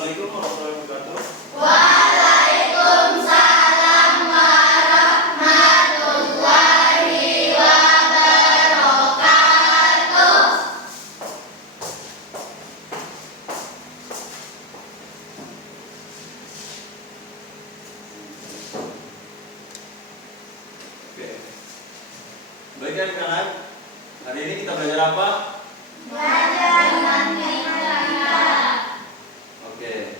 Assalamualaikum warahmatullahi wabarakatuh. Waalaikumsalam warahmatullahi wabarakatuh. Oke. Baik anak-anak, hari ini kita belajar apa? Belajar matematika. Oke.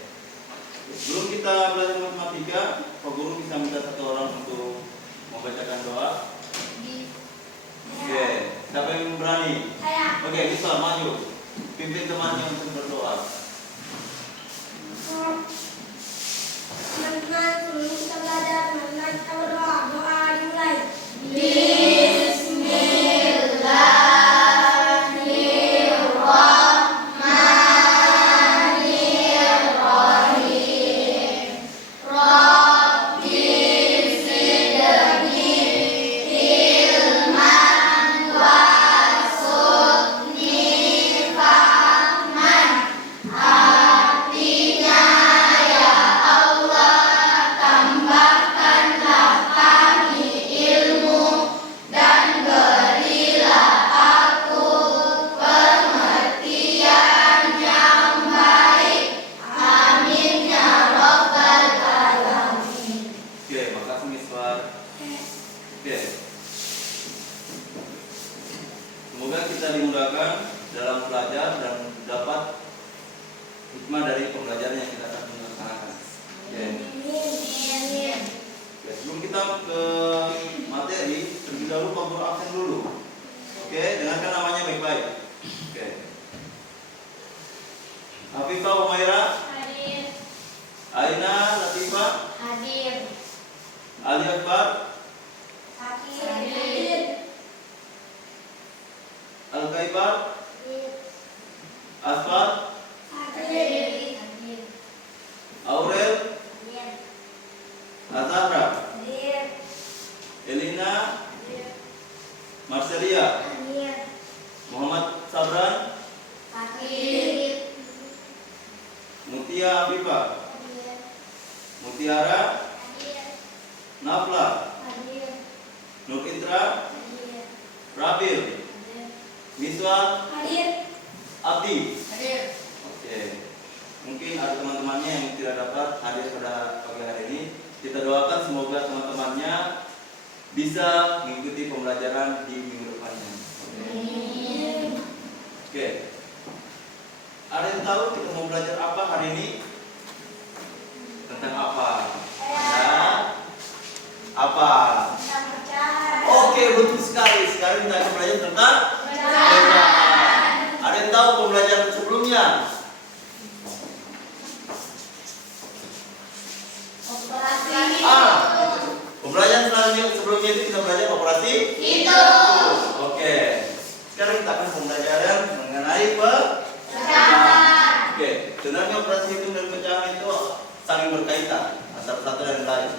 Sebelum kita belajar matematika, Pak Guru bisa minta satu orang untuk membacakan doa. Oke. Siapa yang berani? Saya. Oke, bisa maju. Pimpin temannya untuk berdoa. Teman-teman, sebelum kita belajar, teman-teman kita berdoa. Doa dimulai. Oke, makasih Miswar. Oke. Semoga kita dimudahkan dalam belajar dan dapat hikmah dari pembelajaran yang kita akan laksanakan. Oke. Oke, sebelum kita ke materi, terlebih dahulu Pak Guru absen dulu. Oke, dengarkan namanya baik-baik. Oke. Hafifah Umaira, Hadir. Aina Latifah, Hadir. Ali Akbar, Hadir. Al-Kaibar, Asfar, Hadir. Aurel, Azahra, Hadir. Elina, Marcelia, Hadir. Muhammad Sabran, Hadir. Mutia Afifah, Mutiara, Nafla, Hadir. Nur Indra, Hadir. Rabil, Miswa, Hadir. Abdi. Hadir. Oke. Mungkin ada teman-temannya yang tidak dapat hadir pada pagi hari ini. Kita doakan semoga teman-temannya bisa mengikuti pembelajaran di minggu depannya. Oke. Ada yang tahu kita mau belajar apa hari ini? Tentang apa? Ya. Apa? Oke, betul sekali. Sekarang kita akan belajar tentang pecahan. Ada yang tahu pembelajaran sebelumnya? Pembelajaran sebelumnya itu kita belajar operasi hitung. Oke. Sekarang kita akan pembelajaran mengenai pecahan. Oke. Sebenarnya operasi hitung dan pecahan itu saling berkaitan antara satu dan lain.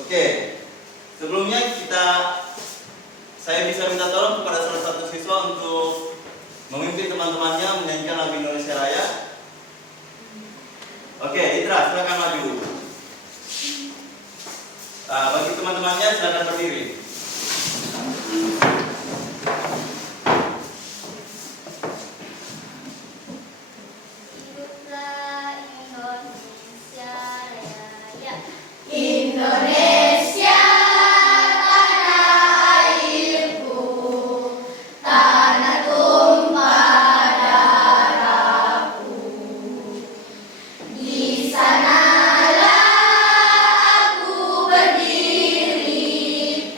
Oke. Sebelumnya saya bisa minta tolong kepada salah satu siswa untuk memimpin teman-temannya menyanyikan lagu Indonesia Raya. Oke, Itra, silakan maju. Bagi teman-temannya silakan berdiri. Hiduplah Indonesia Raya. Indonesia tanah airku, tanah tumpah darahku. Di sanalah aku berdiri,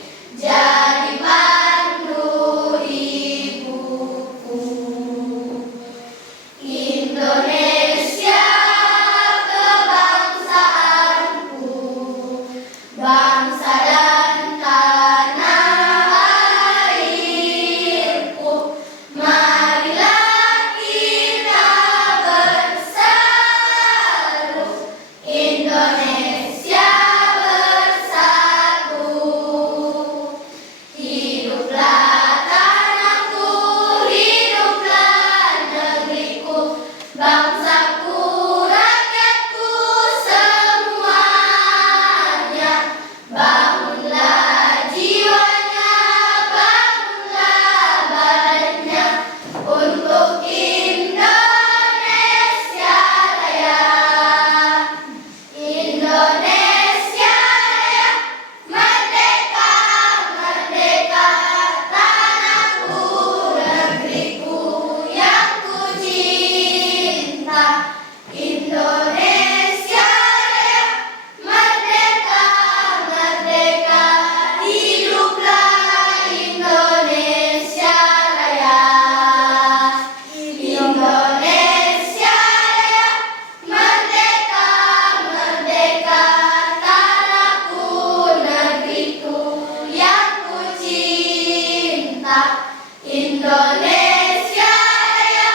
cinta. Indonesia Raya,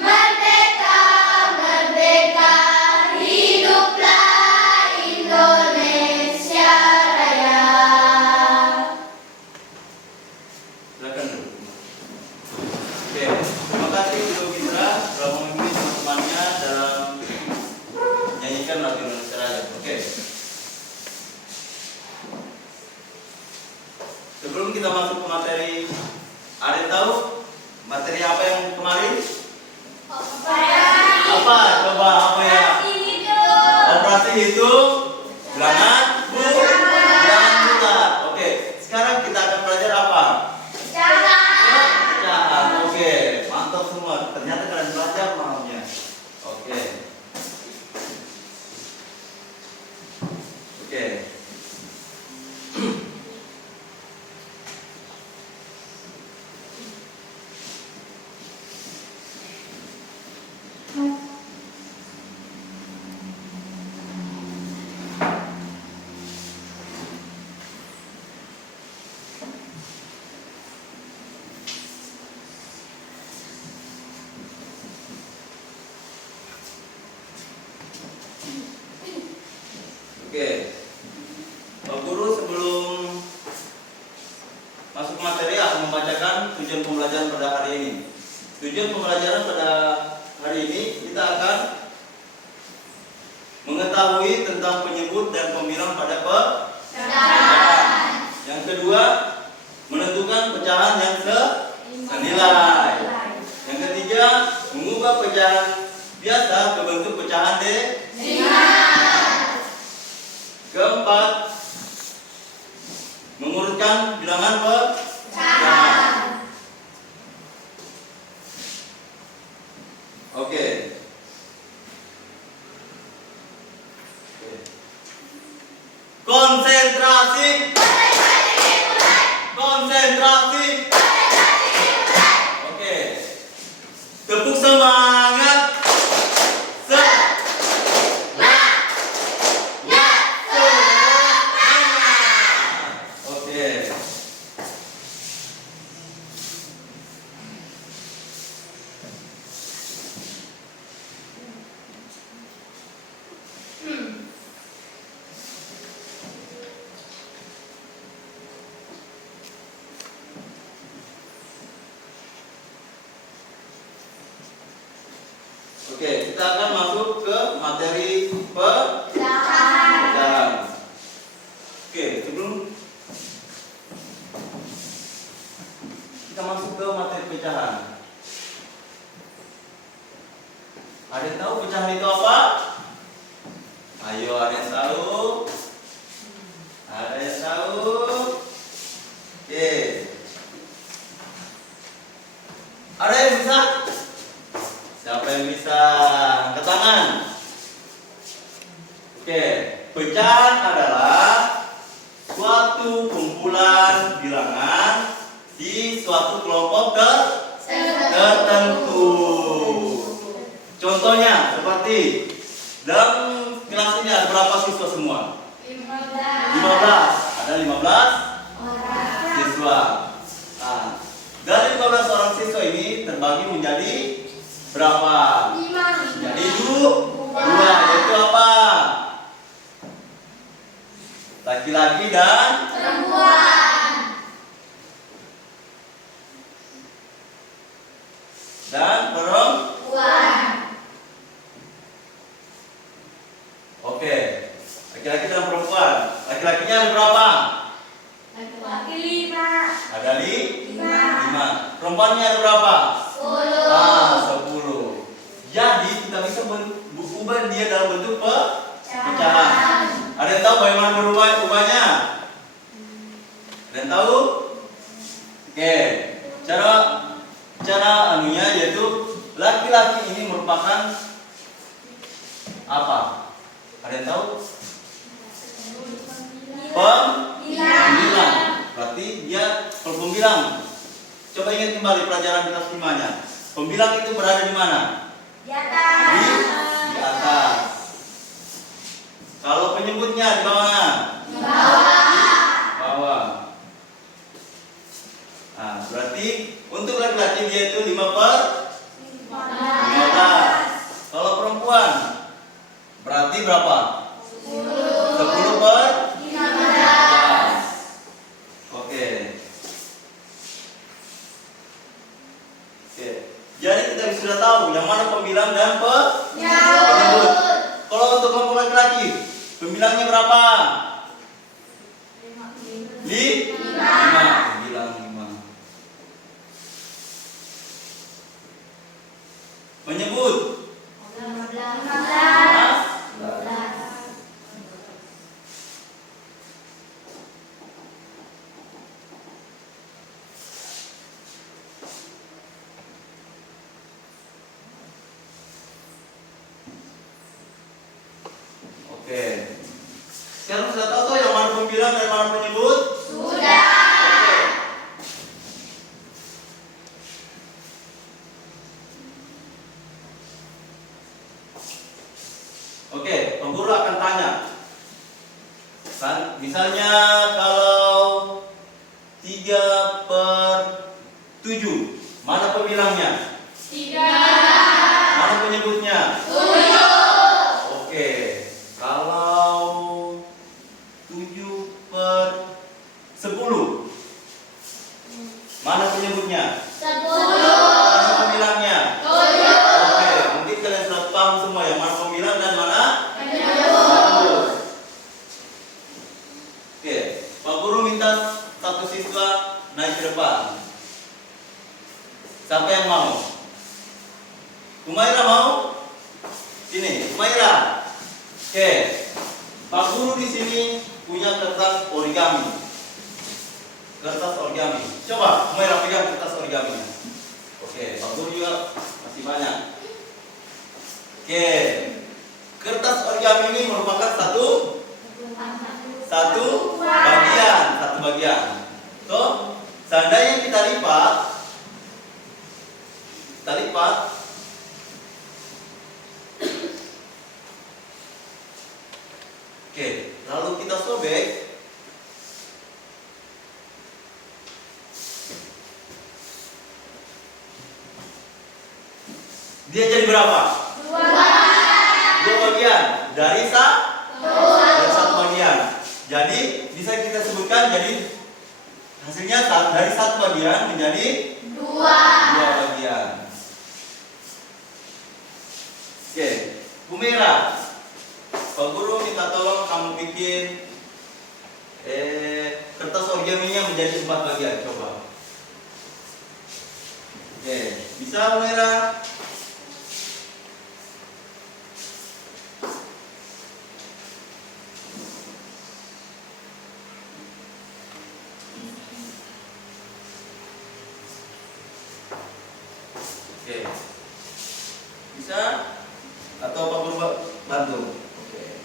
merdeka, merdeka, hiduplah Indonesia Raya. Silakan dulu. Oke, terima kasih Ibu Fitra telah memimpin teman-temannya dalam menyanyikan lagu Indonesia Raya. Oke. Sebelum kita masuk ke materi, ada yang tahu materi apa yang kemarin? Apa? Coba apa ya? Operasi hitung bilangan bulat. Oke, sekarang kita akan belajar apa? Pecahan. Oke, mantap semua. Ternyata kalian belajar malamnya. Oke. Oke. Oke, Pak Guru sebelum masuk materi akan membacakan tujuan pembelajaran pada hari ini. Tujuan pembelajaran pada hari ini kita akan mengetahui tentang penyebut dan pembilang pada pecahan. Yang kedua, menentukan pecahan yang senilai. Yang ketiga, mengubah pecahan biasa ke bentuk pecahan desimal. Keempat, mengurutkan bilangan pecahan. Oke. Konsentrasi. Konsentrasi. Oke. Tepuk semangat. Oke, kita akan masuk ke materi pecahan. Oke, sebelum kita masuk ke materi pecahan, ada yang tahu pecahan itu apa? Ayo, ada yang tahu? Ada yang tahu? Oke. Ada yang bisa? Siapa yang bisa? Angkat tangan. Oke, pecahan adalah suatu kumpulan bilangan di suatu kelompok tertentu. Contohnya seperti dalam kelas ini ada berapa siswa semua? 15. Ada 15 siswa. Nah, dari 15 orang siswa ini terbagi menjadi berapa? 5. Jadi 2. Yaitu apa? Laki-laki dan perempuan. Dan perempuan. Oke. Laki-laki dan perempuan. Laki-lakinya ada berapa? Laki-laki 5. Ada 5. Perempuannya ada berapa? 10. 10. Jadi kita bisa ubah dia dalam bentuk pecahan. Ada yang tahu bagaimana berubahnya? Ada yang tahu? Oke. Cara anunya yaitu laki-laki ini merupakan apa? Ada yang tahu? Pembilang. Berarti dia pembilang. Coba ingat kembali pelajaran kelas 5-nya. Pembilang itu berada di mana? Di atas. Di atas. Kalau penyebutnya di bawah. Di bawah. Bawah. Nah, berarti untuk laki-laki dia itu 5/15. Kalau perempuan berarti berapa? 10/15. Oke. Oke. Jadi kita sudah tahu yang mana pembilang dan penyebut. Kalau untuk kelompok laki-laki, pembilangnya berapa? 5. Pembilang 5. Menyebut 15. Oke. Sekarang sudah tahu tuh yang mana pembilang dan mana penyebut? Sudah. Oke, pemburu akan tanya. Misalnya kalau 3/7, mana pembilangnya? 3. Mana penyebutnya? 7. Oke, kalau 7/10, mana penyebutnya? 10. Mana pembilangnya? 7. Oke, mungkin kalian sudah paham semua yang mana pembilang dan mana? Penyebut. Oke, Pak Guru minta satu siswa naik ke depan. Siapa yang mau? Umaira mau? Sini, Umaira. Oke, Pak Guru di sini punya kertas origami. Kertas origami. Coba Umaira pegang kertas origami. Oke, Pak Guru juga masih banyak. Oke, kertas origami ini merupakan satu bagian. Toh, seandainya kita lipat. Oke, lalu kita sobek. Dia jadi berapa? 2. 2 bagian dari satu bagian. Jadi bisa kita sebutkan jadi hasilnya dari satu bagian menjadi 2 bagian. Oke, Bu Mira, Pak Guru minta tolong kamu bikin kertas origaminya menjadi 4 bagian. Coba. Oke, bisa Bu Mira? Oke. Bisa? Atau Pak Guru bantu? Oke.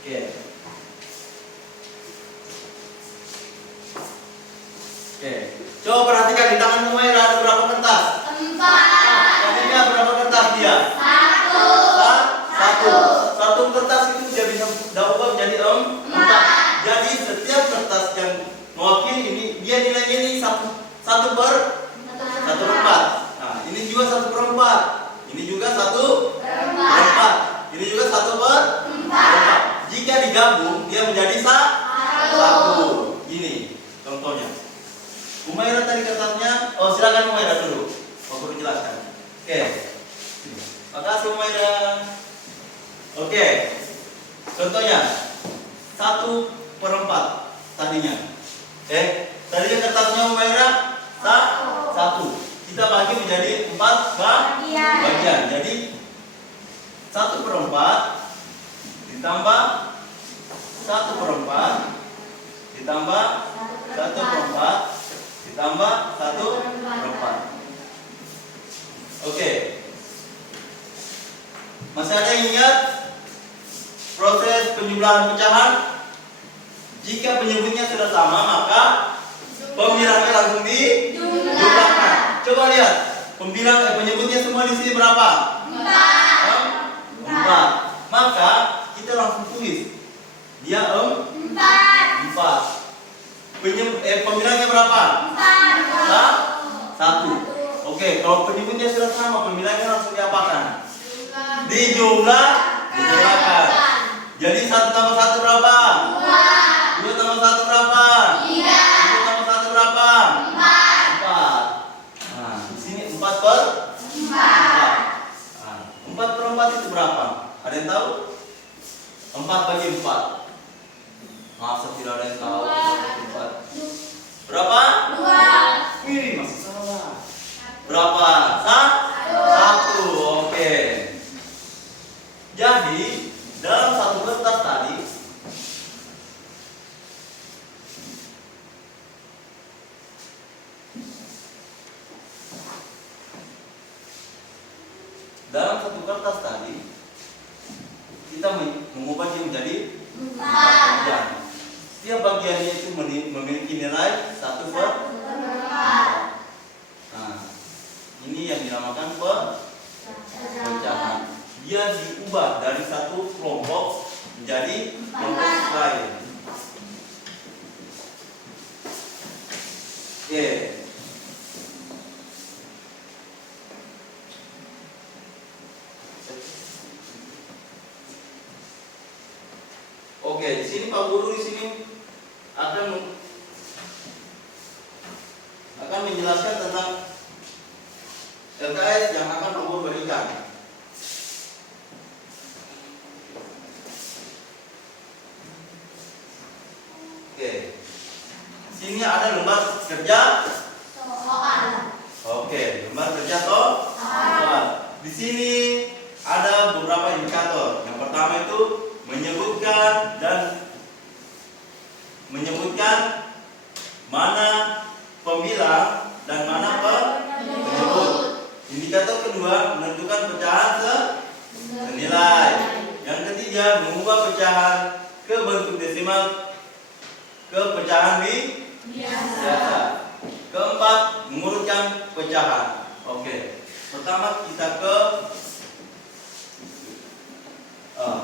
Oke. Oke. Coba perhatikan di tangan Umaira ada berapa kertas? 4. Tadinya berapa kertas dia? 1. Satu kertas itu dia bisa dapat menjadi 4. Jadi setiap kertas yang mewakili ini dia nilainya ini 1/4. Nah, ini juga 1/4. Ini juga 1/4. Ini juga 1/4. Jika digabung dia menjadi 1. Ini contohnya. Umaira tadi kertasnya, silakan Umaira dulu. Pak Guru jelaskan. Oke. Makasih Umaira. Oke. Contohnya 1/4 tadinya. Tadinya kertasnya Umaira 1. Kita bagi menjadi 4 bagian. Jadi 1/4 ditambah 1/4 ditambah 1/4 ditambah 1/4. Oke. Masih ada yang ingat proses penjumlahan pecahan? Jika penyebutnya sudah sama, maka pembilangnya langsung dijumlahkan. lihat. Penyebutnya semua di sini berapa? 4. Maka kita langsung tulis. Dia 4. Pembilangnya berapa? 1. Oke, kalau penyebutnya sudah sama, pembilangnya langsung diapakan? Dijumlahkan. Jadi 1 tambah 1 berapa? 2 tambah 1 berapa? 3 tambah 1 berapa? 4. Nah, di sini 4 per 4. Nah, 4 per 4 itu berapa? Ada yang tahu? 4 bagi 4. Masa tidak ada yang tahu? 4. Berapa? 2. Wih, masih salah. Berapa? 1. Oke. Jadi, dalam satu kertas tadi kita mengubah dia menjadi 4 bagian. Setiap bagiannya itu memiliki nilai 1 per 4. Nah, ini yang dinamakan pecahan. Dia diubah dari satu kelompok menjadi kelompok lain. Oke. Oke, di sini Pak Guru di sini akan menjelaskan tentang LKS yang akan Pak Guru berikan. Oke. Sini ada lembar kerja Soal. Oke, lembar kerja soal. Di sini ada beberapa indikator. Yang pertama itu menyebutkan mana pembilang dan mana penyebut. Indikator kedua menentukan pecahan senilai. Yang ketiga mengubah pecahan ke bentuk desimal ke pecahan biasa. Keempat mengurutkan pecahan. Oke. Pertama kita ke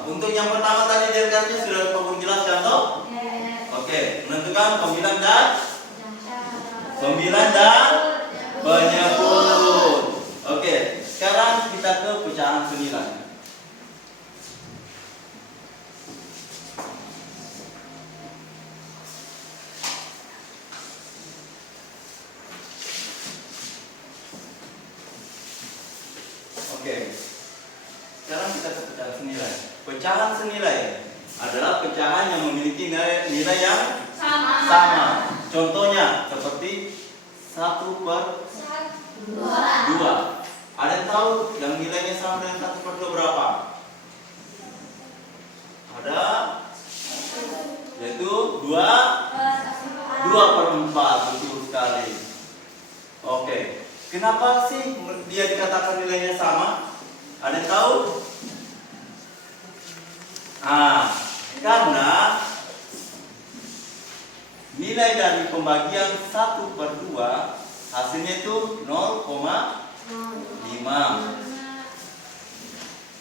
untuk yang pertama tadi dilihatnya sudah Pak Guru jelaskan toh? Oke, menentukan pembilang dan penyebut. Oke, sekarang kita ke pecahan senilai. Oke. Sekarang kita ke pecahan senilai. Pecahan senilai adalah pecahan yang memiliki nilai yang sama. Contohnya seperti 1 per 2. Ada yang tahu yang nilainya sama dengan 1 per 2 berapa? Ada, yaitu 2 per 4. Betul sekali. Oke. Kenapa sih dia dikatakan nilainya sama? Ada yang tahu? Karena nilai dari pembagian 1 per 2 hasilnya itu 0,5.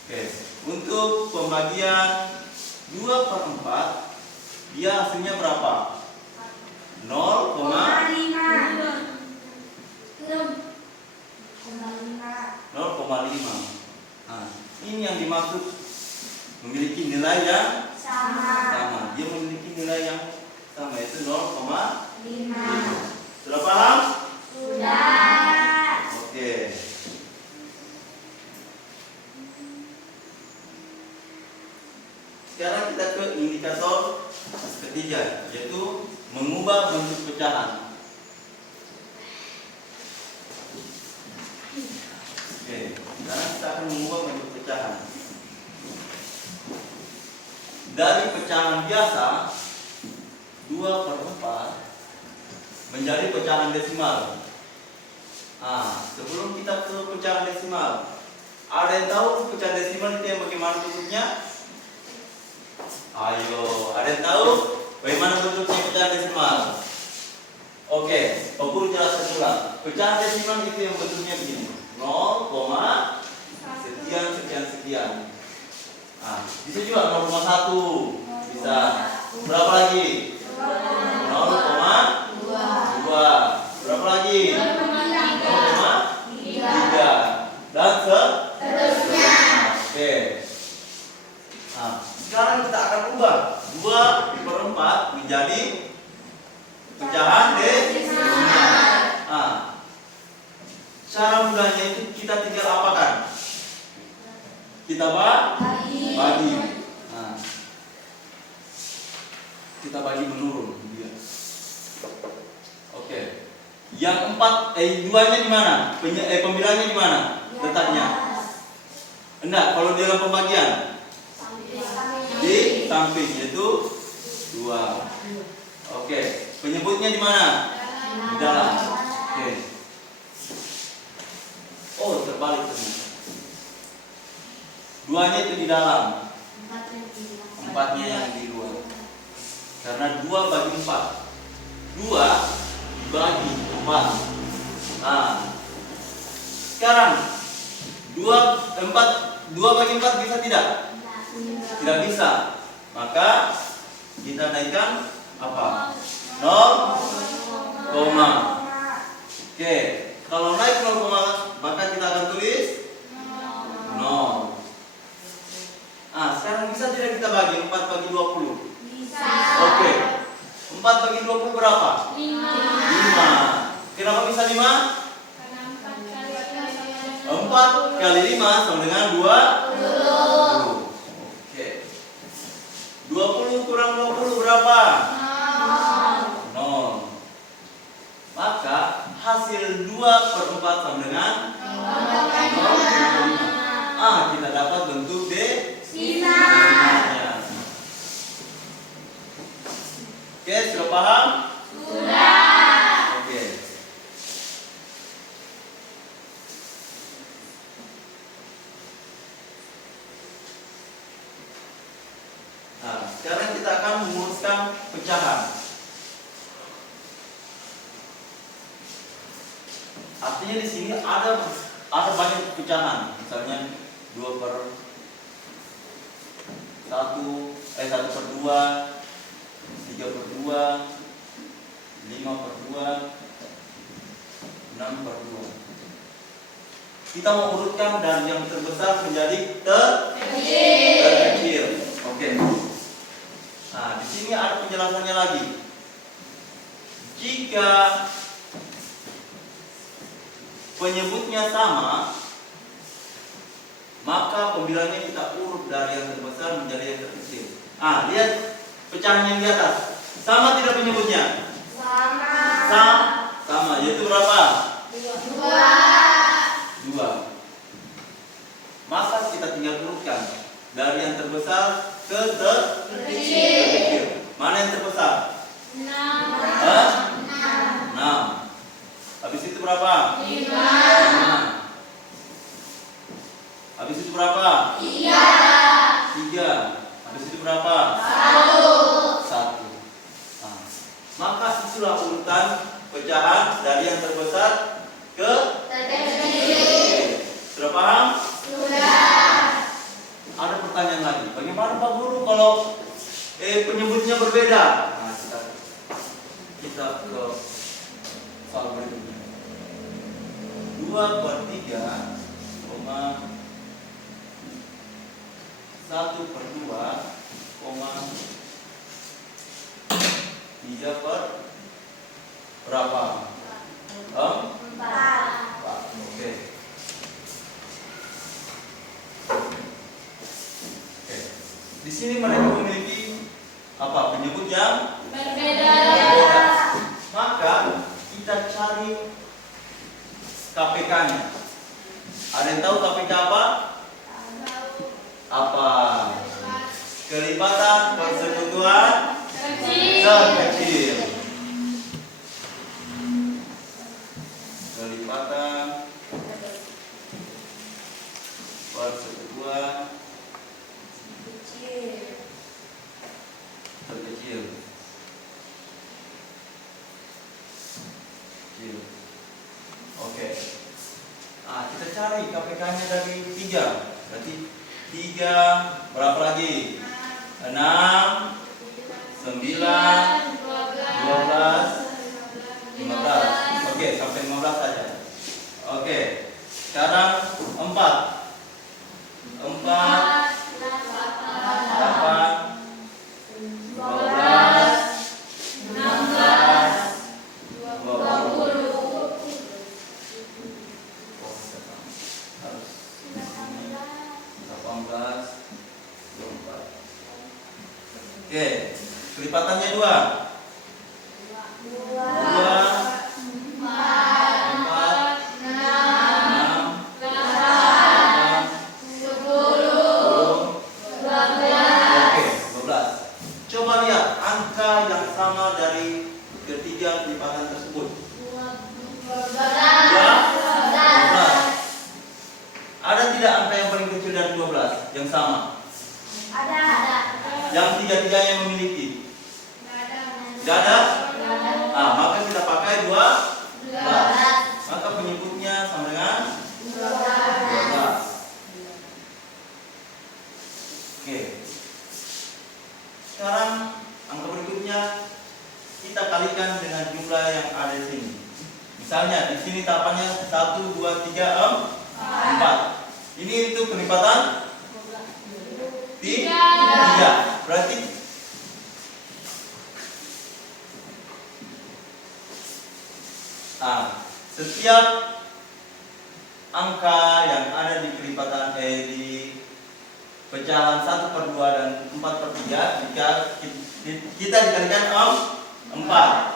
Oke, untuk pembagian 2 per 4 dia hasilnya berapa? 0,5. Nah, ini yang dimaksud memiliki nilai yang sama. Dia memiliki nilai yang sama, yaitu 0,5. Sudah paham? Sudah. Oke. Sekarang kita ke indikator ketiga, yaitu mengubah bentuk pecahan. Oke, sekarang kita akan mengubah bentuk pecahan. Dari pecahan biasa 2 per 4 menjadi pecahan desimal. Sebelum kita ke pecahan desimal, ada yang tahu pecahan desimal itu yang bagaimana bentuknya? Ayo, ada yang tahu bagaimana bentuknya pecahan desimal? Oke, Guru jelaskan ulang. Pecahan desimal itu yang bentuknya begini. 0, sekian sekian sekian. Nah, bisa juga 0,1. Bisa. Berapa lagi? 0,2. Berapa lagi? 0,3. Dan seterusnya. Oke. Nah, sekarang kita akan ubah 2/4 menjadi pecahan desimal. Nah, cara mudahnya itu kita tinggal apakan? Kita bagi. Nah, kita bagi menurun. Oke. Yang 2-nya di mana? Pembilangnya di mana? Letaknya? Enggak, kalau dalam pembagian di samping, yaitu 2. Oke. Penyebutnya di mana? Di dalam. Oke. Oh, terbalik ternyata. 2-nya itu di dalam. 4-nya yang di luar. Karena 2 bagi 4. 2 bagi 4. Nah, sekarang 2 bagi 4 bisa tidak? Tidak bisa. Maka kita naikkan apa? 0, oke. Kalau naik 0, maka kita akan tulis 0. Ah, sekarang bisa tidak kita bagi 4 bagi 20? Bisa. Oke. 4 bagi 20 berapa? 5. Kenapa bisa 5? 4 kali 5 sama dengan 20. Oke. 20 kurang 20 berapa? 0. Maka hasil 2/4 sama dengan 0,5. Kita dapat bentuk desimalnya. Oke, sudah paham? Sudah. Oke. Nah, sekarang kita akan merumuskan pecahan. Artinya di sini ada banyak pecahan. Misalnya 2/1, 1/2, 3/2, 5/2, 6/2. Kita mau urutkan dari yang terbesar menjadi terkecil. Oke. Nah, di sini ada penjelasannya lagi. Jika penyebutnya sama, maka pembilangnya kita urut dari yang terbesar menjadi yang terkecil. Lihat pecahan yang di atas. Sama tidak penyebutnya? Sama. Yaitu berapa? 2. Maka kita tinggal urutkan dari yang terbesar ke terkecil. Mana yang terbesar? 6. Habis itu berapa? 5. Habis itu berapa? 3. Habis itu berapa? 1. Maka itulah urutan pecahan dari yang terbesar ke terkecil. Sudah paham? Sudah. Ada pertanyaan lagi. Bagaimana Pak Guru kalau penyebutnya berbeda? Nah, kita ke soal berikutnya. 2/3, 1/2, 3 per berapa? 4. Oke. Di sini mereka memiliki apa? Penyebut yang Berbeda. Maka kita cari KPK-nya. Ada yang tahu KPK apa? Apa? Kelipatan persekutuan terkecil. Kelipatan persekutuan terkecil. cari KPK-nya dari 3. Berarti 3 berapa lagi? 6, 9, 12, 15. Oke, sampai 15 saja. Oke. Sekarang 4. 4, 8, 12, 16, 20. Harus 18, 24. Oke, kelipatannya 2. 2, 4, 6, 10. Oke, 12. Coba lihat angka yang sama dari ketiga kelipatan tersebut. 12. Ada tidak angka yang paling kecil dari 12 yang sama? Ada. Yang tiga-tiganya memiliki? Tidak ada? Maka kita pakai 12. Maka penyebutnya sama dengan 12. Oke. Sekarang angka berikutnya kita kalikan dengan jumlah yang ada di sini. Misalnya di sini tahapannya 1, 2, 3, 4. Ini itu kelipatan 3. Berarti setiap angka yang ada di kelipatan di pecahan 1/2 dan 4/3, jika kita dikalikan 4.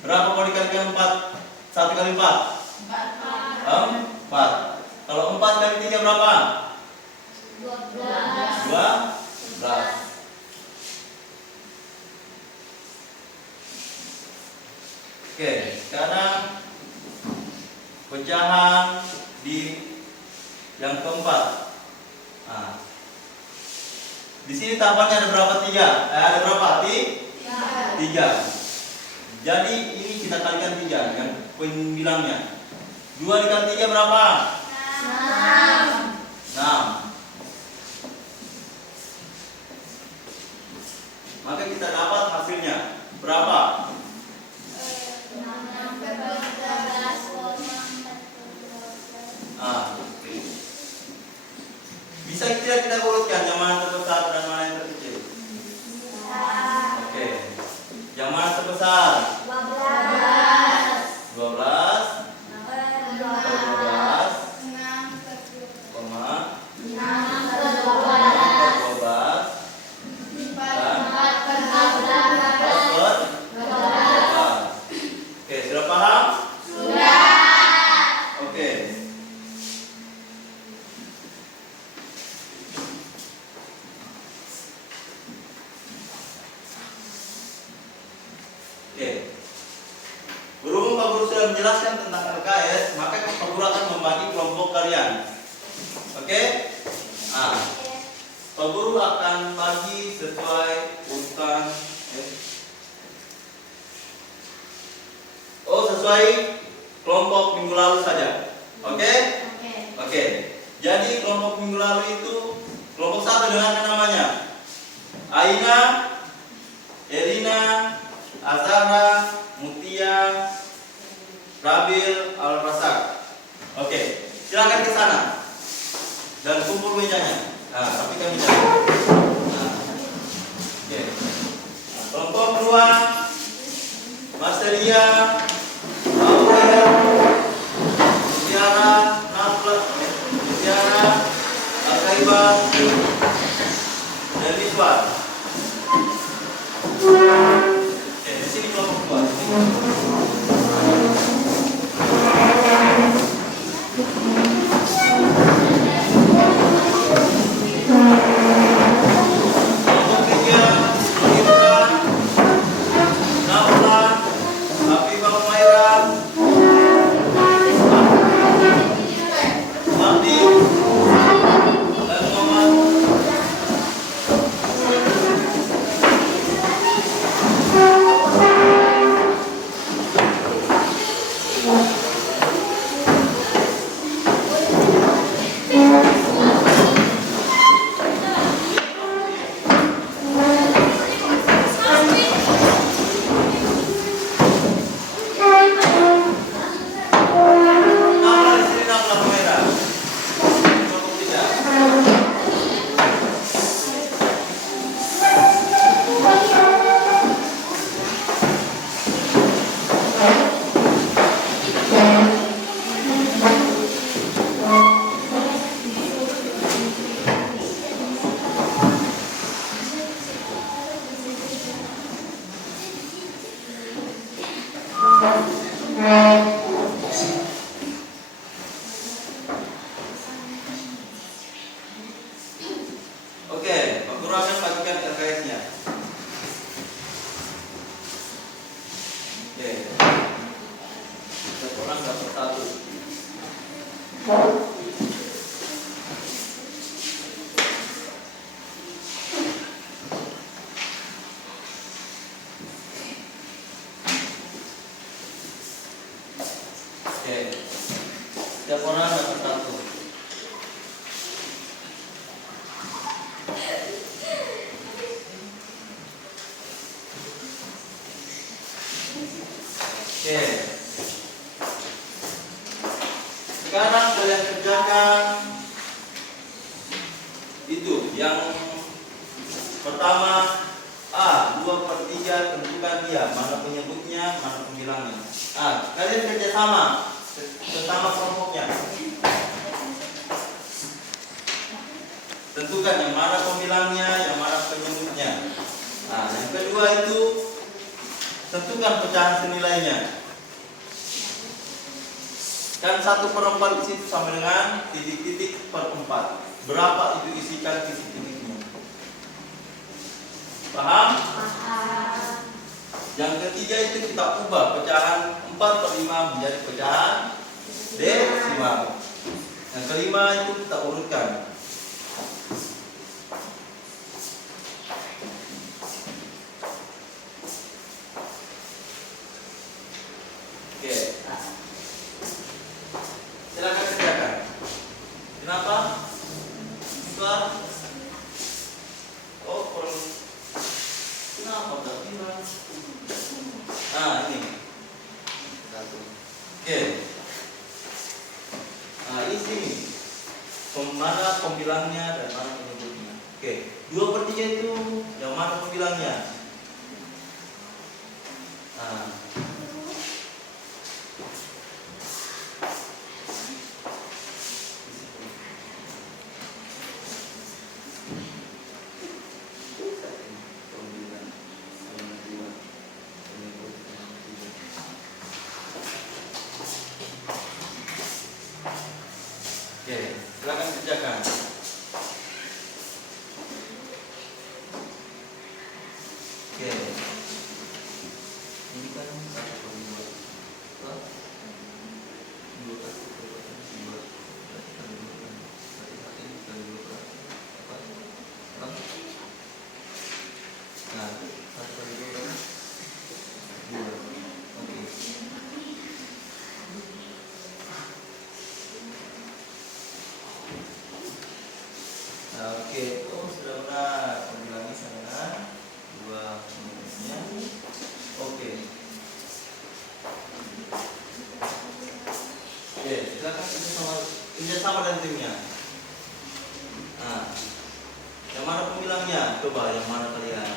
Berapa kalau dikalikan 4? 1 kali 4? 4. Kalau 4 kali 3 berapa? 12. Oke, sekarang pecahan di yang keempat. Di sini tahapannya ada berapa? 3. Ada berapa? 3. Jadi ini kita kalikan 3 yang pembilangnya. 2 dikali 3 berapa? 6. Maka kita dapat hasilnya berapa? Bisa tidak kita urutkan yang mana terbesar dan mana yang terkecil? Oke. Yang mana terbesar? 12, 12, Oke, sudah paham? Oke. Berhubung Pak Guru sudah menjelaskan tentang LKS, maka Pak Guru akan membagi kelompok kalian. Oke? Pak Guru akan bagi sesuai urutan. Sesuai kelompok minggu lalu saja. Oke? Oke. Jadi kelompok minggu lalu itu kelompok 1 dengan namanya Aina, Elina, Azara, Mutia, Rabil, Al-Rasak. Oke, silakan ke sana dan kumpul mejanya. Rapikan mejanya. Oke. Kelompok 2, Marcelia, Aurel, Tiara, Nafla, Tiara, Al-Kaiba, dan Miswar. Oke, setiap orang dapat satu. Oke, sekarang kalian kerjakan itu yang pertama. 2/3 tentukan dia, mana penyebutnya, mana pembilangnya. Kalian kerjasama bersama kelompoknya. Tentukan yang mana pembilangnya, yang mana penyebutnya. Yang kedua itu tentukan pecahan senilainya. Kan 1/4 di situ sama dengan titik-titik per 4. Berapa itu isikan titik-titiknya? Paham? Paham. Yang ketiga itu kita ubah pecahan 4/5 menjadi pecahan desimal. Yang kelima itu kita urutkan. Oke. Silakan kerjakan. Kenapa? Susah. Kenapa tak bilang? Ini satu. Oke. Isi mana pembilangnya dan mana penyebutnya. Oke. 2/3 itu yang mana pembilangnya? Oke, silakan kerjakan. Oke. Ini kan 1/2. Oke, sudah benar. Pembilangnya sama dengan 2 penyebutnya. Oke. Oke, silakan kerjasama dan timnya. Yang mana pembilangnya? Coba yang mana kalian?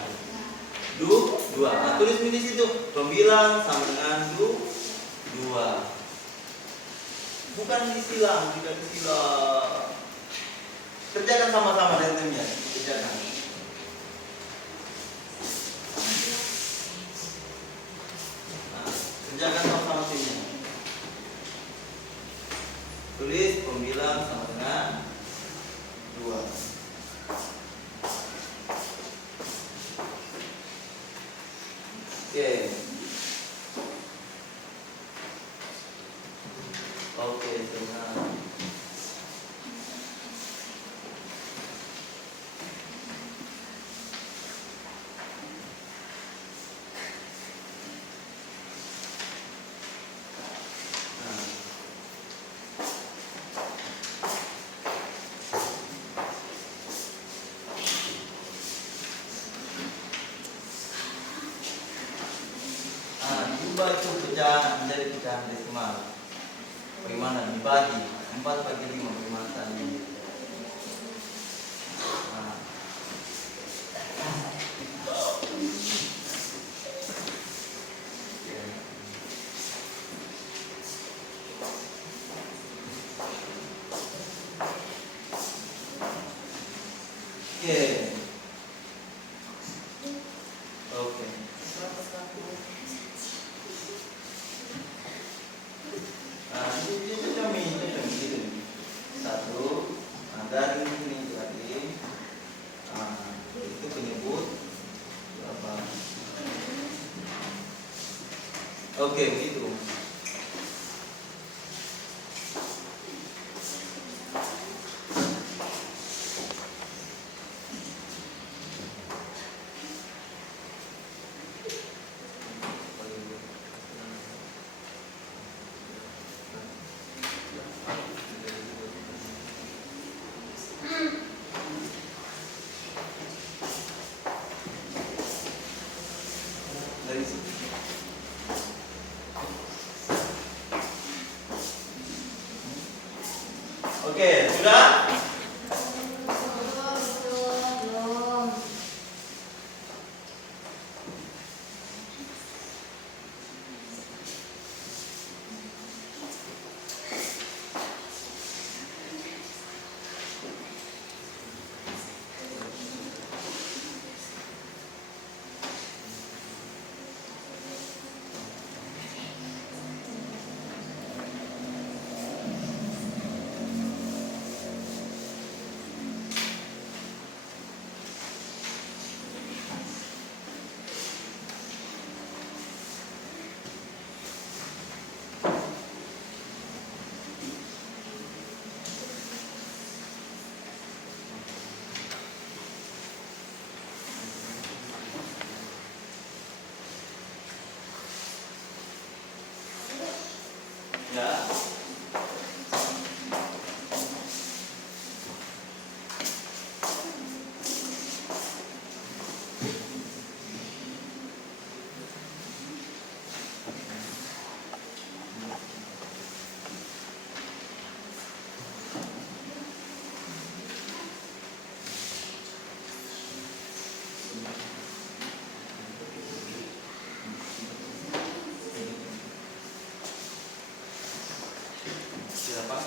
2. Tulis di situ. Pembilang sama dengan 2. Bukan disilang, tidak disilang. Kerjakan sama-sama dengan timnya. Kerjakan. Kerjakan sama-sama timnya. Tulis pembilang sama dengan 2. Oke. Oke, benar. Diubah itu pecahan menjadi pecahan desimal. Bagaimana? Dibagi 4/5. Bagaimana tadi? Oke. Itu kami gitu. 1. Dari ini berarti itu penyebut berapa? Oke, begitu. Oke, sudah? Belum. Ya. Siapa?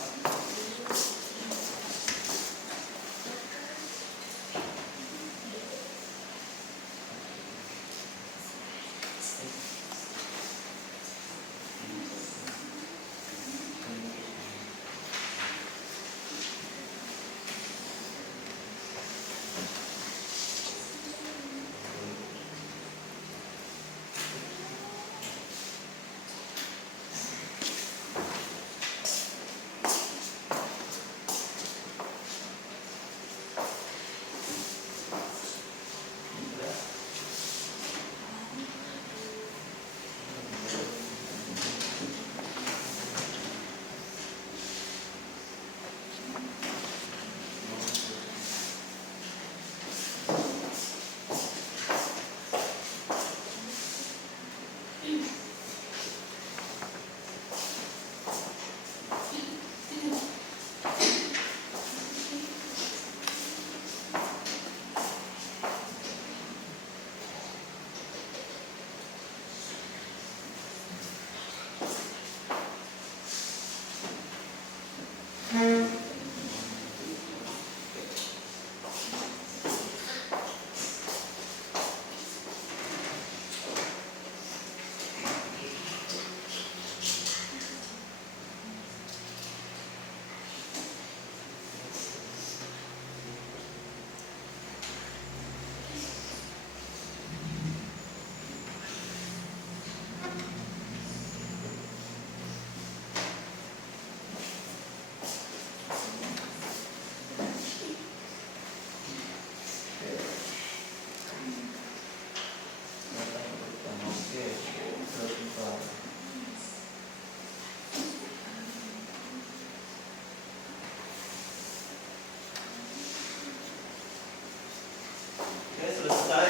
Oke, selesai.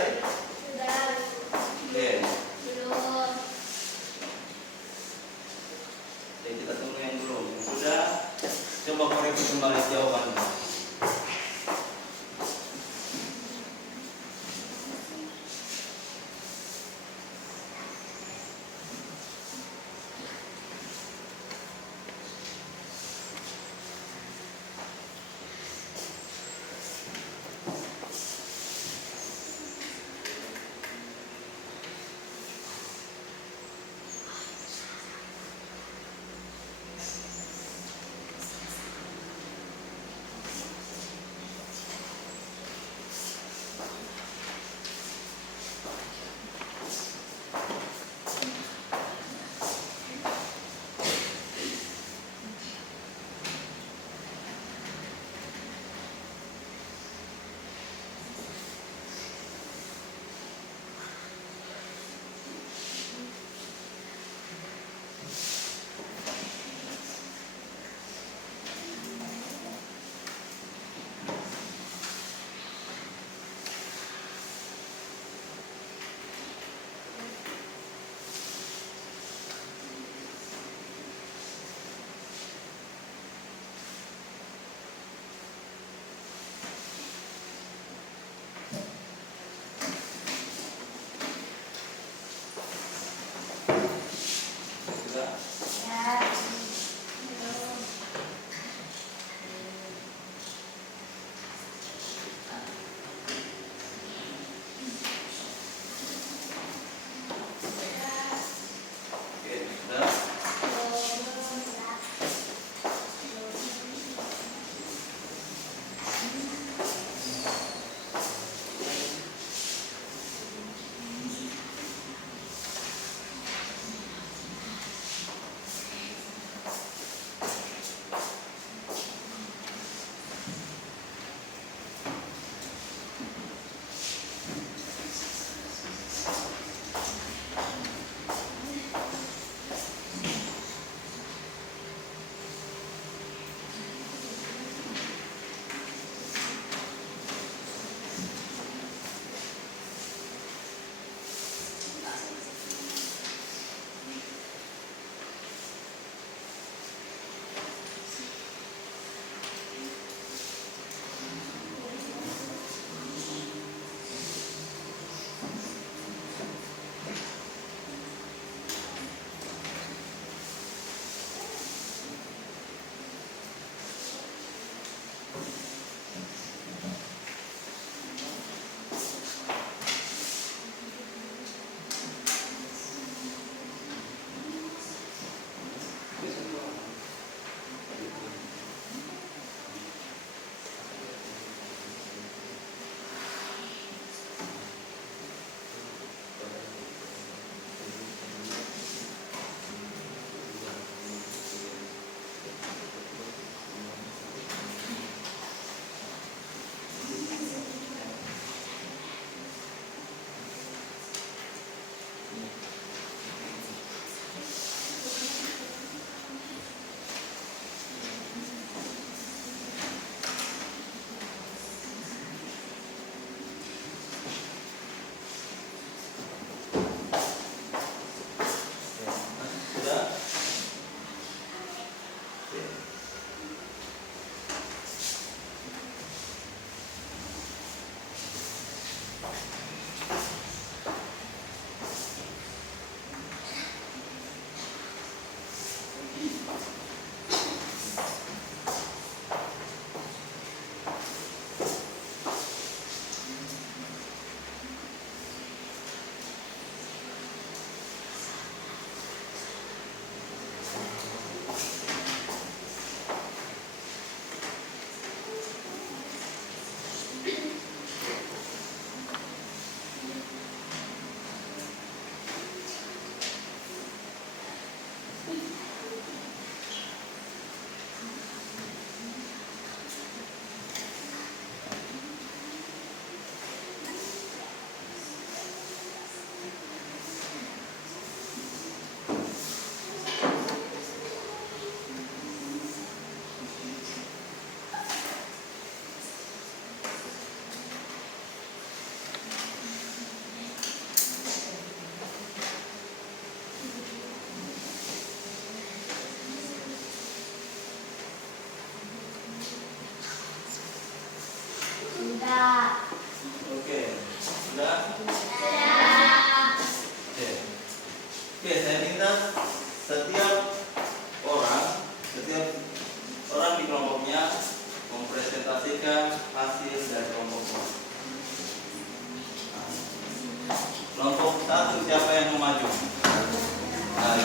Sudah. Oke. Belum. Oke, kita tunggu yang belum. Yang sudah, coba koreksi kembali jawabannya.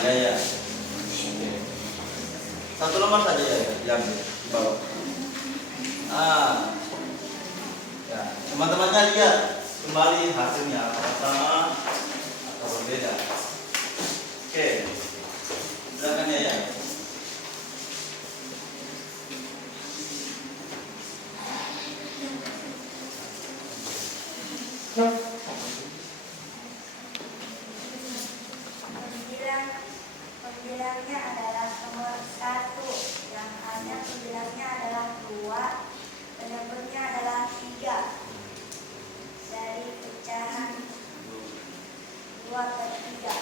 ya ya. Oke. Satu nomor saja ya yang di bawah. Ya, teman-temannya lihat kembali hasilnya apakah sama atau berbeda. Oke, silakan ya. Pembilangnya adalah nomor 1, yang hanya pembilangnya adalah 2, penyebutnya adalah 3. Dari pecahan 2/3.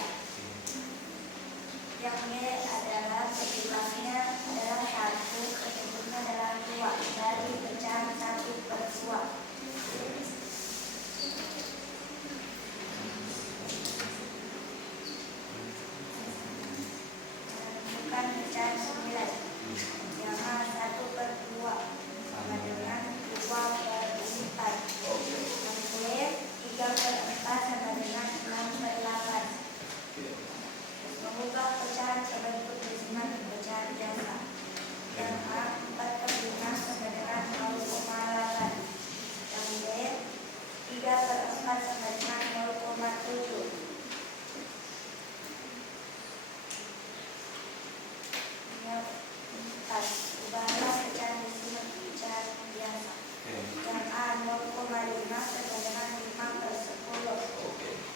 Yang B adalah pembilangnya adalah 1, penyebutnya adalah 2. Dari pecahan 1/2. Bukan pecahan 9, yang 1/2 sama dengan 2/4. Yang B 3/4 sama dengan 6/8. Mengubah pecahan ke bentuk desimal pecahan biasa. Yang A 4/5 sama dengan 0,8. Yang B 3/4 sama dengan 0,7. Yang 4, ubahlah pecahan desimal pecahan biasa. Yang A 0,5 sama dengan 5/10.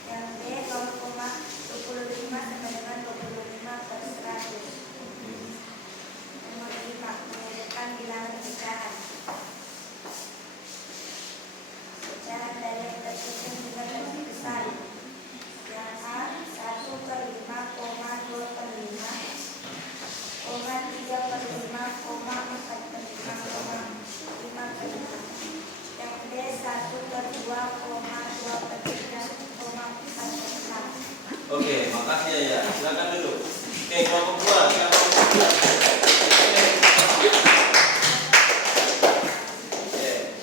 Yang B 0,25 sama dengan 25/100. Nomor 5, menunjukkan bilangan pecahan. Pecahan dari yang tersusun juga garis besar. Yang A 1/5, 2/5, 3/5, 4/5, 5/5. Yang B 1/2, 2/3, 4/6. Oke, makasih ya. Silakan duduk. Oke, kelompok 2, siapa kelompok 2? Oke.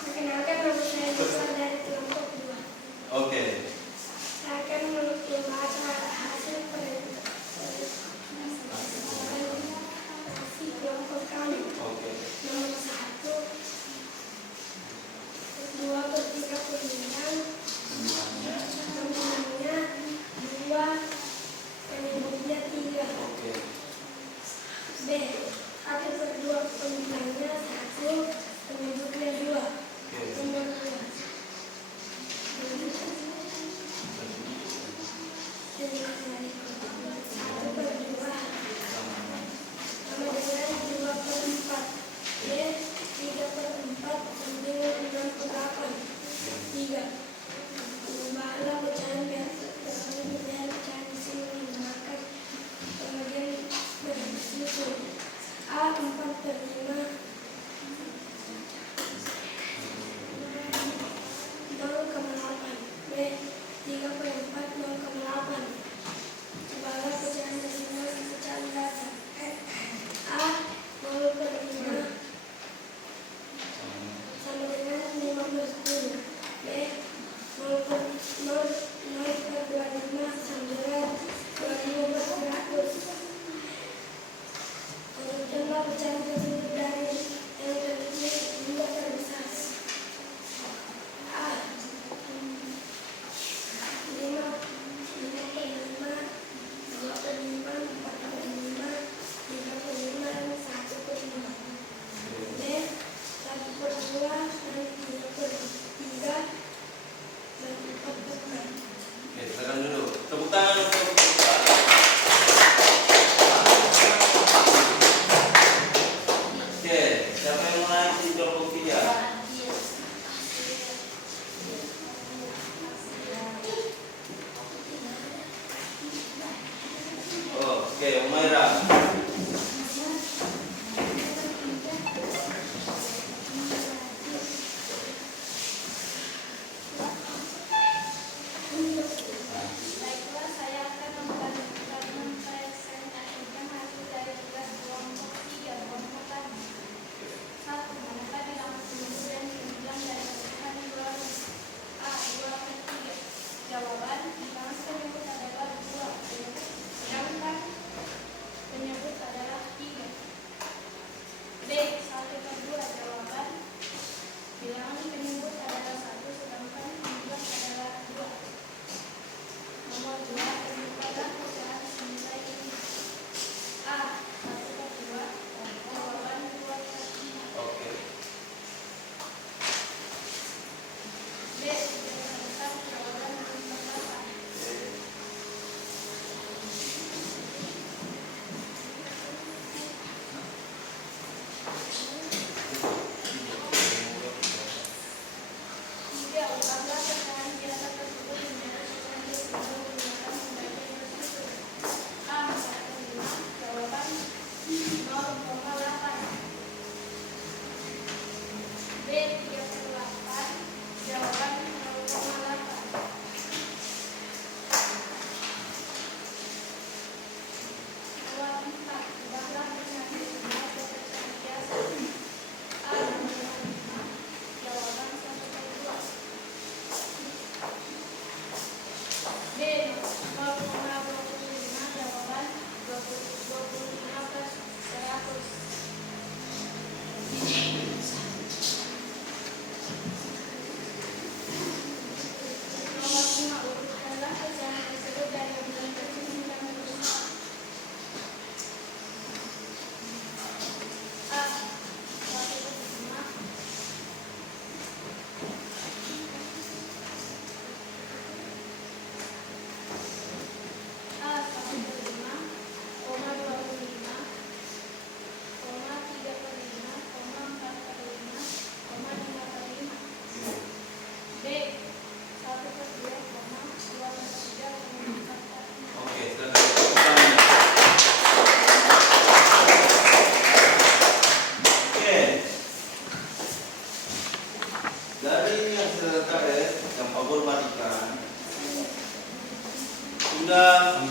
Perkenalkan, nama saya Nisa dari kelompok 2. Oke. Saya akan membahas hasil presentasi kelompok kami. Oke. Nomor 1, 2/3 pembilang, Semuanya. pembilangnya 2, penyebutnya 3. Oke. B 1/2 pembilangnya 1, penyebutnya 2. Oke. Nomor 2, 1/2 sama dengan 2/4. B 3/4 dengan 6/8. 3. Ubahlah pecahan biasa tersebut menjadi pecahan desimal menggunakan pembagian bersusun. A 4/5, 0,8. B 3/4, 0,8. Ubahlah pecahan desimal ke pecahan biasa. A 0/5 sama dengan 5/10. B 0/25 sama dengan 25/100. Urutkanlah pecahan tersebut dari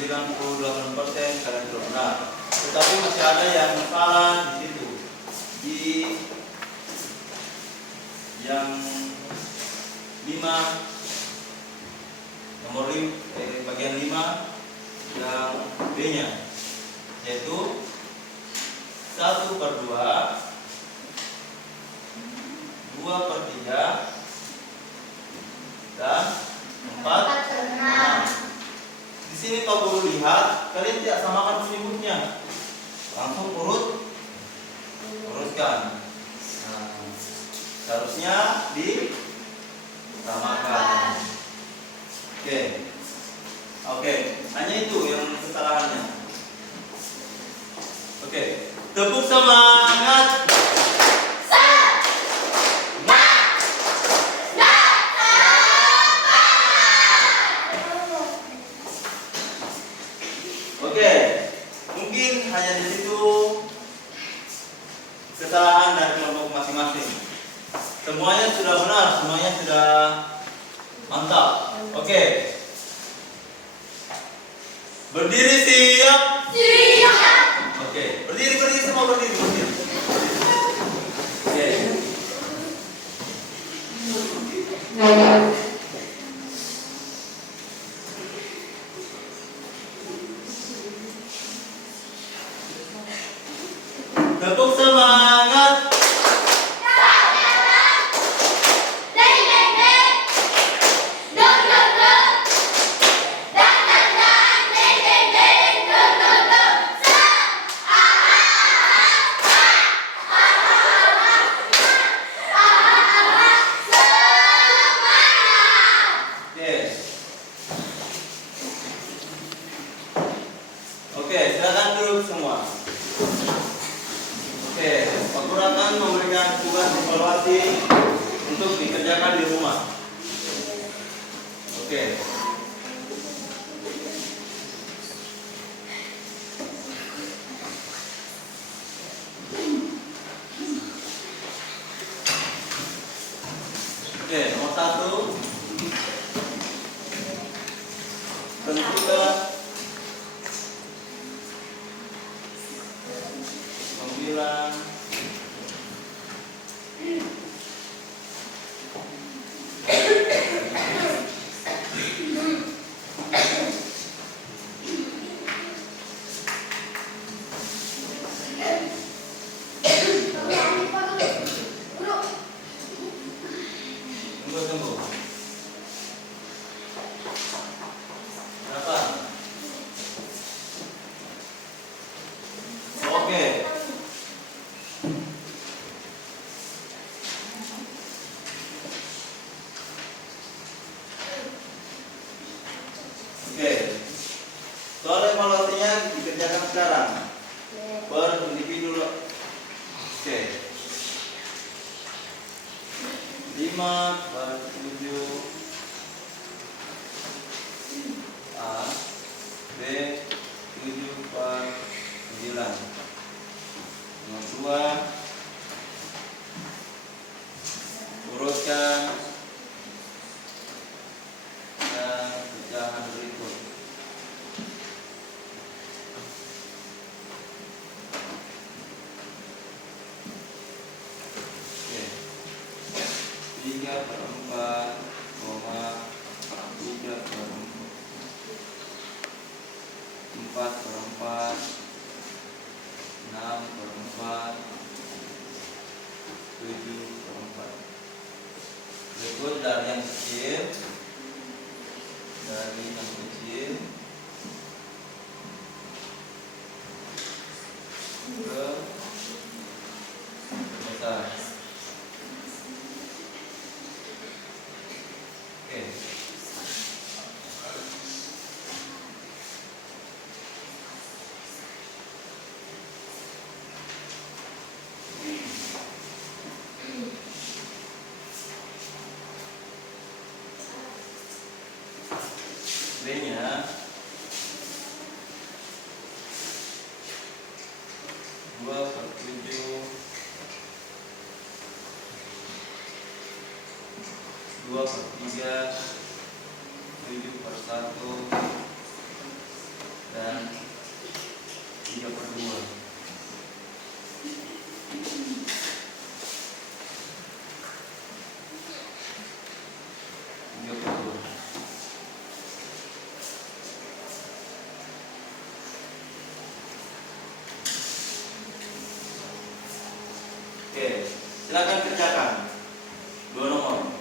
98% kalian sudah benar. Tetapi masih ada yang salah di situ. Di yang 5 nomor bagian 5 yang B-nya, yaitu 1/2, 2/3, dan 4/6. Di sini Pak Guru lihat, kalian tidak samakan selimutnya, langsung urutkan. Nah, seharusnya disamakan. Oke, hanya itu yang kesalahannya. Oke, tepuk semangat. Oke, mungkin hanya di situ kesalahan dari kelompok masing-masing. Semuanya sudah benar, semuanya sudah mantap. Oke. Berdiri siap? Siap. Oke, berdiri semua berdiri. Oke. Tepuk semangat. Oke, silakan duduk semua. Oke, Pak Guru akan memberikan tugas evaluasi untuk dikerjakan di rumah. Oke. Oke, nomor 1. Tentukan 9. Tunggu. Berapa? Oke. Soal evaluasinya dikerjakan sekarang per individu. Oke. 5/7 A, B 7/9. Nomor 2, urutkan dan pecahan berikut. Oke. 3/4, 4/4, 6/4, 7/4. Berikut dari yang kecil, ke besar. Oke. B-nya 2/7, 2/3, 7/1, dan 32. Oke, silakan kerjakan. 2 nomor.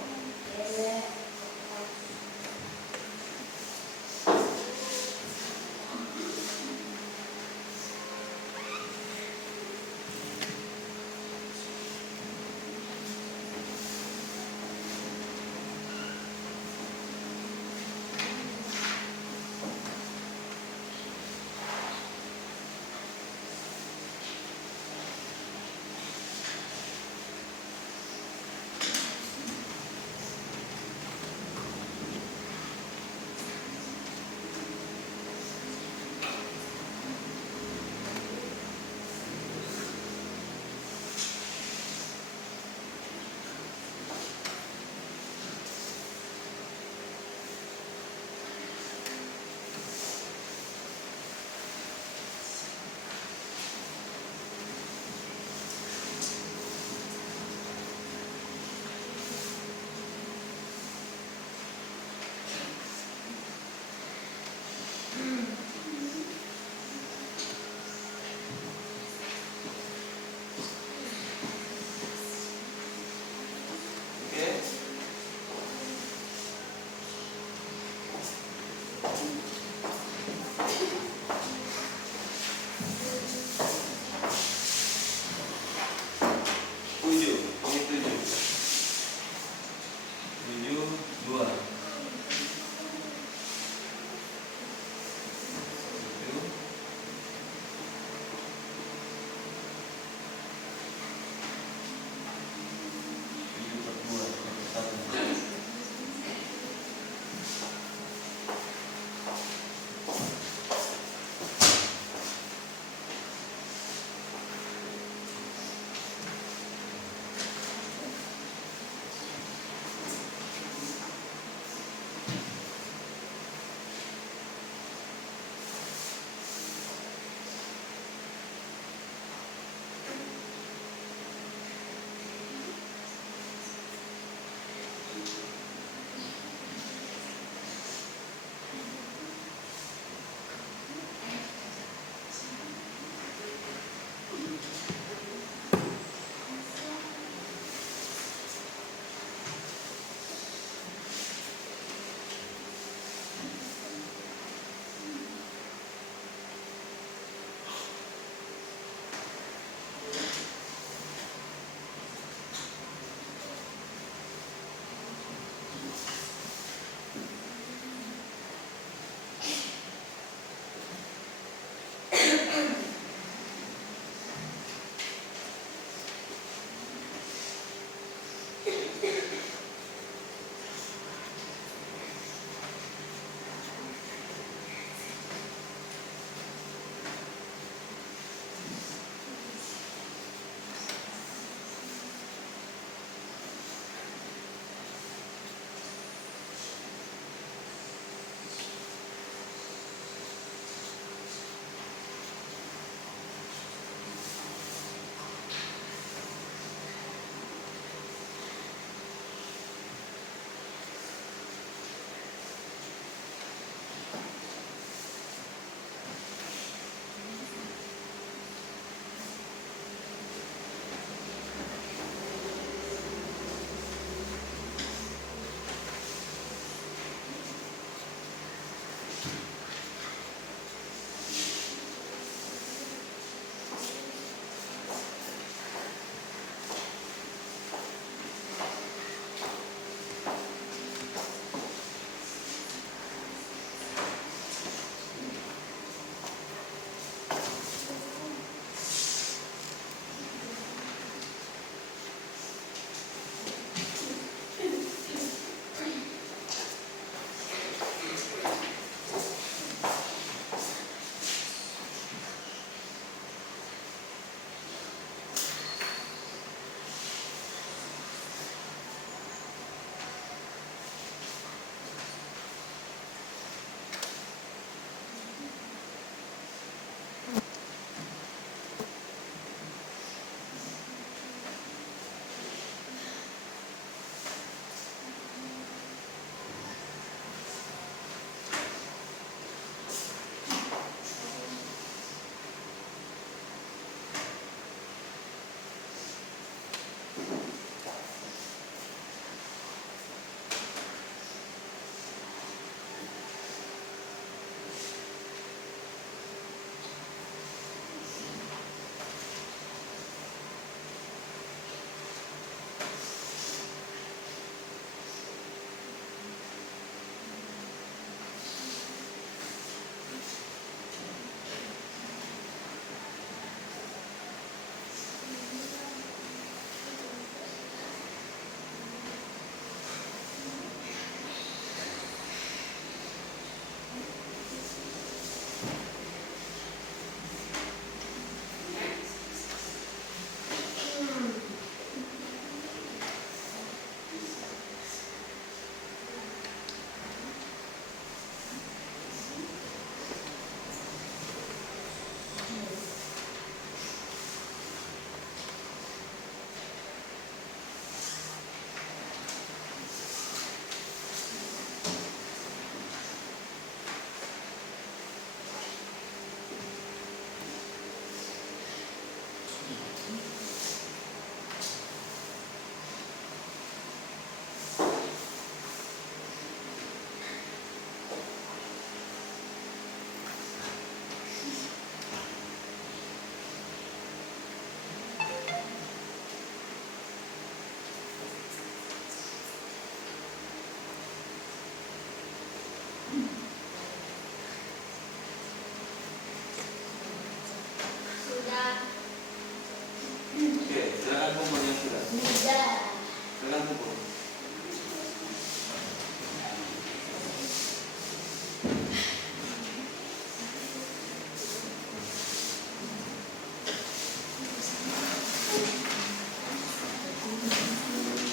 Silakan kumpul yang sudah. Silakan kumpul.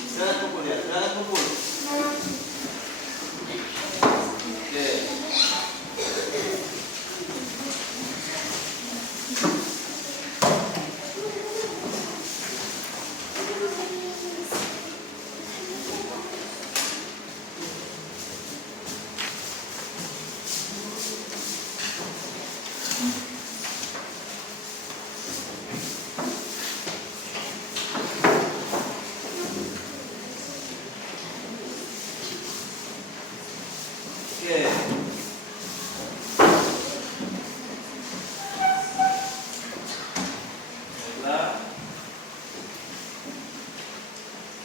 Silakan kumpul ya, silakan kumpul. Oke. Oke. Baiklah.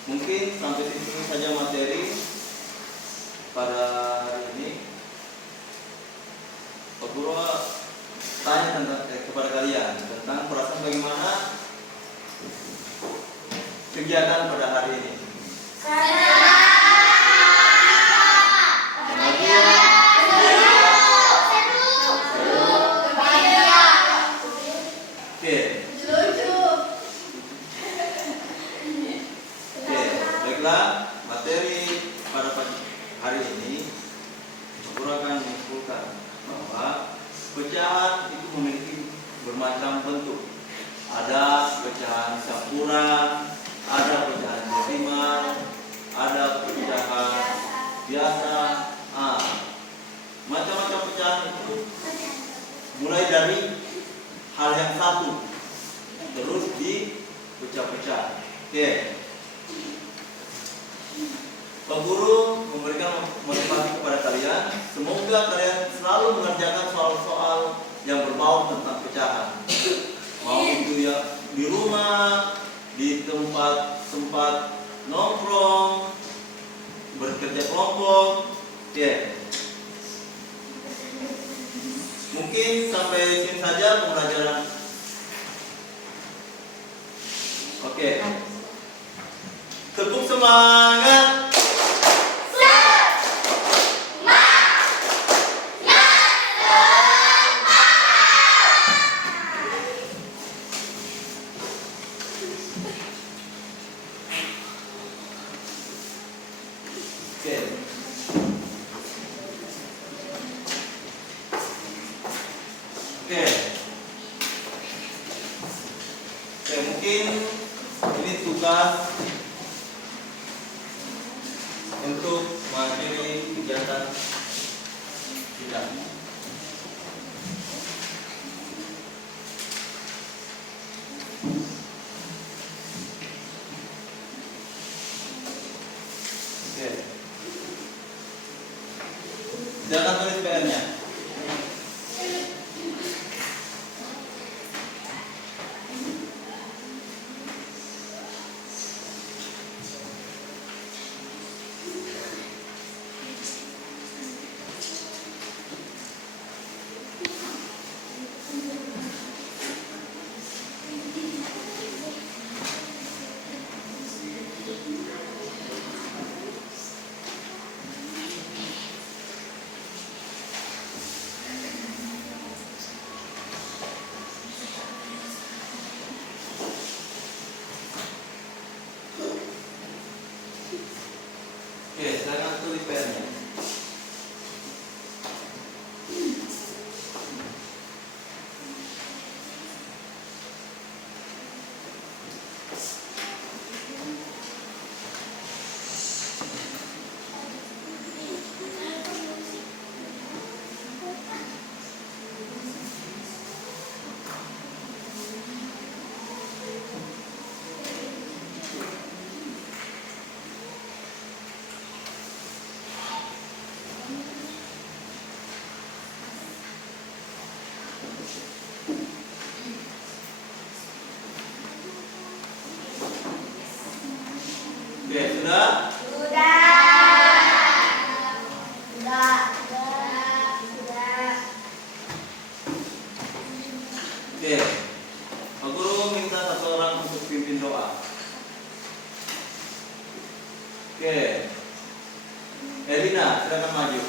Mungkin sampai sini saja materi pada hari ini. Pak Guru tanya kepada kalian tentang perasaan bagaimana kegiatan pada hari ini. Oke. Oke, baiklah, materi pada pagi hari ini Guru akan menyimpulkan bahwa pecahan itu memiliki bermacam bentuk. Ada pecahan sampurna, ada pecahan desimal, ada pecahan biasa. Macam-macam pecahan itu mulai dari hal yang satu terus dipecah-pecah. Oke. Pak Guru memberikan motivasi kepada kalian. Semoga kalian selalu mengerjakan soal-soal yang berbau tentang pecahan. Mau itu ya di rumah, di tempat nongkrong, bekerja kelompok. Oke. Mungkin sampai sini saja pembelajaran. Oke. Tepuk semangat. Oke. Oke. Oke, mungkin ini tugas untuk mengakhiri kegiatan kita. Oke. Silakan tulis PR-nya. Oke, sekarang tulis PR-nya. Oke, sudah? Oke, Pak Guru minta satu orang untuk pimpin doa. Elina, silakan maju.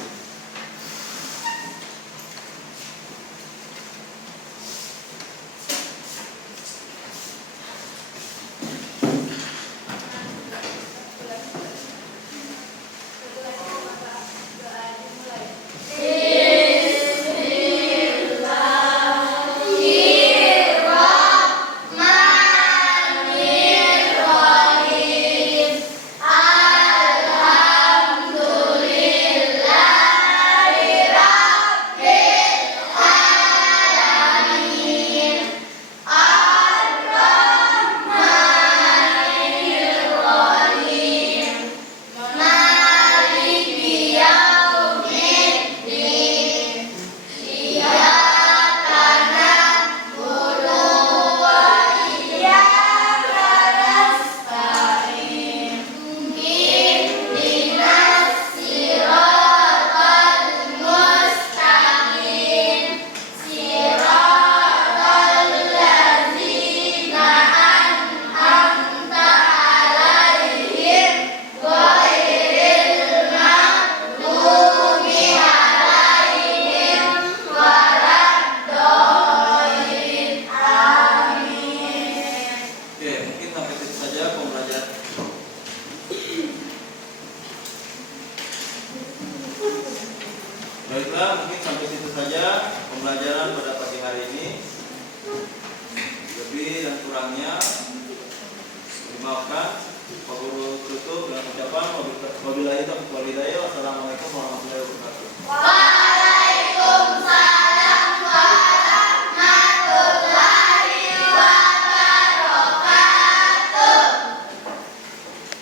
Baiklah, mungkin sampai situ saja pembelajaran pada pagi hari ini. Lebih dan kurangnya dimaafkan. Pak Guru tutup dengan ucapan wabillahi taufiq wal hidayah. Wassalamualaikum warahmatullahi wabarakatuh. Waalaikumsalam.